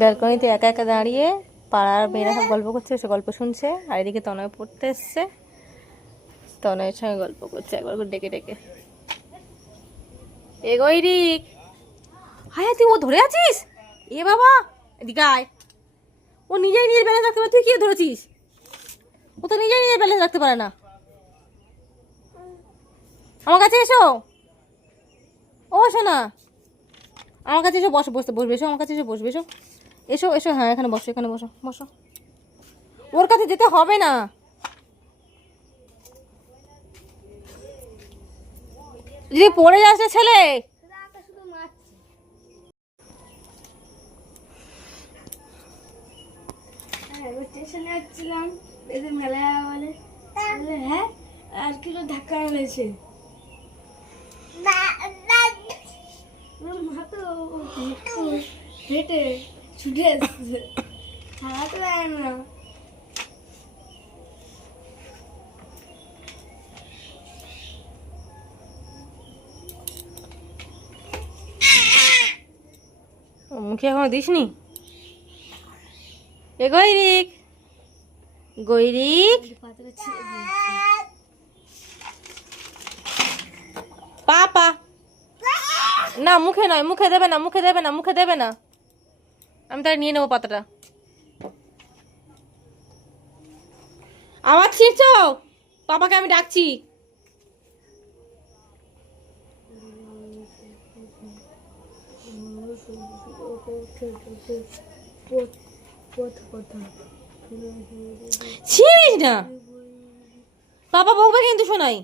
ব্যালকনিতে একা একা দাঁড়িয়ে পাড়ার মেয়েরা সব গল্প করছে, সে গল্প শুনছে। আর এদিকে তনয় পড়তে এসছে, তনয়ের সঙ্গে গল্প করছে একবার করে ডেকে ডেকে। এগোই রিক, হায় তুই ও ধরে আছিস? এ বাবা এদিকে আয়। ও নিজেই নিজের ব্যালেন্স রাখতে পারে, তুই কি ধরেছিস? ও তো নিজেই নিজের ব্যালেন্স রাখতে পারে না। আমার কাছে এসো, ও শোনা আমার কাছে এসো, বসবে এসো, আমার কাছে এসে বসবে, এসো এসো এসো। হ্যাঁ এখানে বসো, এখানে বসো বসো। ওর কাছে যেতে হবে না। যদি পড়ে যাস না ছেলে। স্টেশনে যাচ্ছিলাম, এদের মেলা বলে হ্যাঁ আর কিলো ধাক্কা মেরেছে। মা তো হেঁটে ছুটে আসছে, ছাড়াতে পারে না। মুখে এখনো দিসনি? এ গৈরিক, গৈরিক পাপা না, মুখে নয়, মুখে দেবে না, মুখে দেবে না, মুখে দেবে না। আমি তাহলে নিয়ে নেবো পাতাটা। আবার ছিঁড়ছো? পাপাকে আমি ডাকছি। ছিঁড়িস না, পাপা বকবে কিন্তু শোনাই।